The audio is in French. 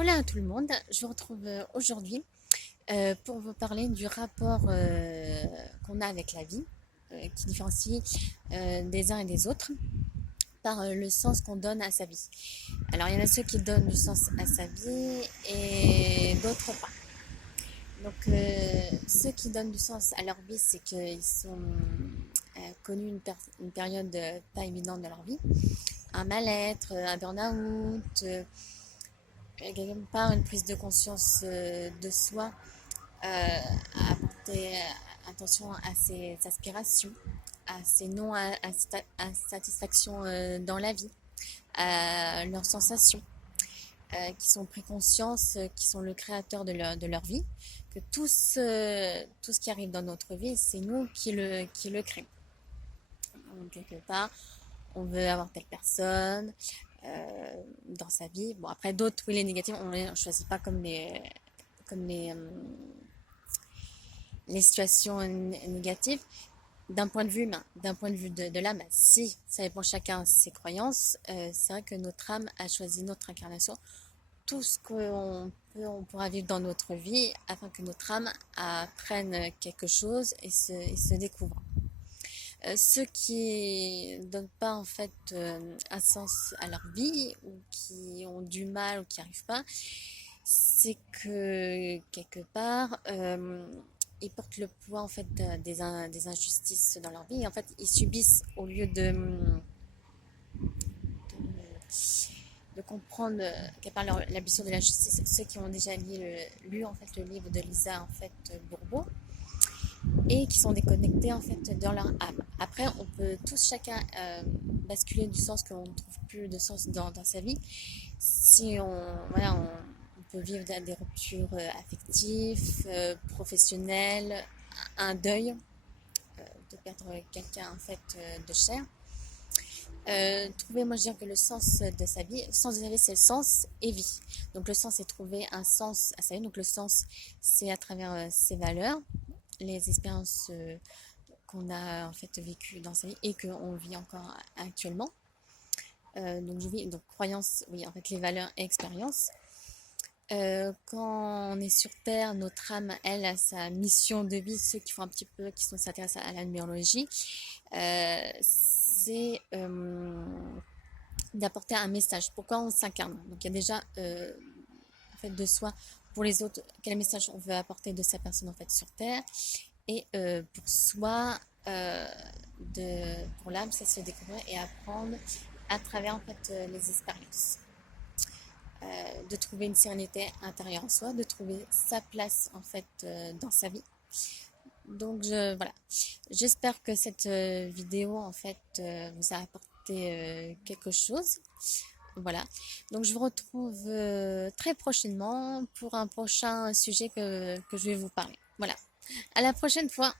Hola à tout le monde, je vous retrouve aujourd'hui pour vous parler du rapport qu'on a avec la vie, qui différencie des uns et des autres par le sens qu'on donne à sa vie. Alors il y en a ceux qui donnent du sens à sa vie et d'autres pas. Donc ceux qui donnent du sens à leur vie, c'est qu'ils sont connus une période pas évidente de leur vie, un mal-être, un burn-out, quelque part une prise de conscience de soi, à porter attention à ses aspirations, à ses non-satisfactions dans la vie, à leurs sensations, qui sont pris conscience, qui sont le créateur de leur vie, que tout ce qui arrive dans notre vie, c'est nous qui le créons. Donc, quelque part, on veut avoir telle personne dans sa vie. Bon, après, d'autres, oui, les négatifs, on ne choisit pas comme les situations négatives. D'un point de vue humain, d'un point de vue de l'âme, si ça dépend chacun ses croyances, c'est vrai que notre âme a choisi notre incarnation, tout ce on pourra vivre dans notre vie afin que notre âme apprenne quelque chose et se découvre. Ceux qui ne donnent pas en fait un sens à leur vie ou qui ont du mal ou qui n'y arrivent pas, c'est que quelque part ils portent le poids en fait des injustices dans leur vie. Et en fait, ils subissent au lieu de comprendre qu'à part la blessure de la justice, ceux qui ont déjà lu en fait le livre de Lisa en fait Bourbeau et qui sont déconnectés en fait dans leur âme. Après, on peut tous chacun basculer du sens qu'on ne trouve plus de sens dans sa vie. Si on peut vivre des ruptures affectives, professionnelles, un deuil, de perdre quelqu'un en fait de cher. Trouver, moi je dirais que le sens de sa vie, le sens de sa vie c'est le sens et vie. Donc le sens c'est trouver un sens à sa vie. Donc le sens c'est à travers ses valeurs, les expériences qu'on a en fait vécues dans sa vie et qu'on vit encore actuellement. Donc je vis donc croyance, oui en fait les valeurs et expériences. Quand on est sur Terre, notre âme, elle, a sa mission de vie, ceux qui font un petit peu, qui s'intéressent à la numérologie, c'est d'apporter un message. Pourquoi on s'incarne? Donc il y a déjà en fait de soi pour les autres quel message on veut apporter de sa personne en fait sur Terre et pour soi pour l'âme c'est se découvrir et apprendre à travers en fait les expériences. De trouver une sérénité intérieure en soi, de trouver sa place en fait dans sa vie. Donc voilà, j'espère que cette vidéo en fait vous a apporté quelque chose. Voilà, donc je vous retrouve très prochainement pour un prochain sujet que je vais vous parler. Voilà, à la prochaine fois.